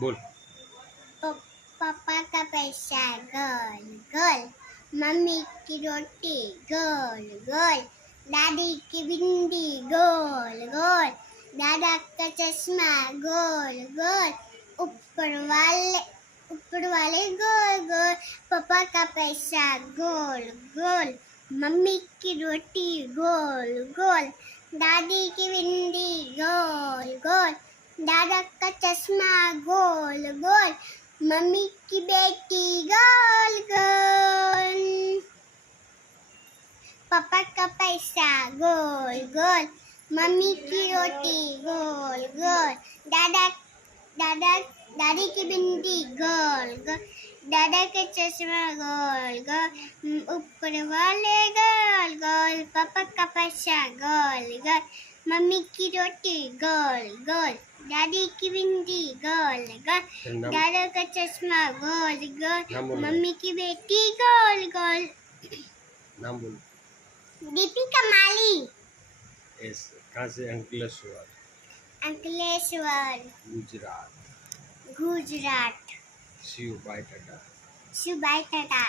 बोल। पापा का पैसा गोल गोल, मम्मी की रोटी गोल गोल, दादी की भिंडी गोल गोल, दादा का चश्मा गोल गोल, ऊपर वाले गोल गोल, पापा का पैसा गोल गोल, मम्मी की रोटी गोल गोल, दादी की भिंडी गोल गोल, दादा का चश्मा गोल गोल, मम्मी की बेटी गोल गोल, पापा का पैसा गोल गोल, मम्मी की रोटी गोल गोल, दादा दादी की भिंडी गोल गोल, दादा का चश्मा गोल गोल, ऊपर वाले गोल गोल, पापा का पैसा गोल गोल, मम्मी की रोटी गोल गोल, दादी की भिंडी गोल गोल, दादा का चश्मा गोल गोल, मम्मी की बेटी गोल गोल। नाम बोल। दीपिका माली। कहाँ से? अंकलेश्वर। अंकलेश्वर गुजरात। गुजरात। शिव बाई टाटा। शिव बाई टाटा।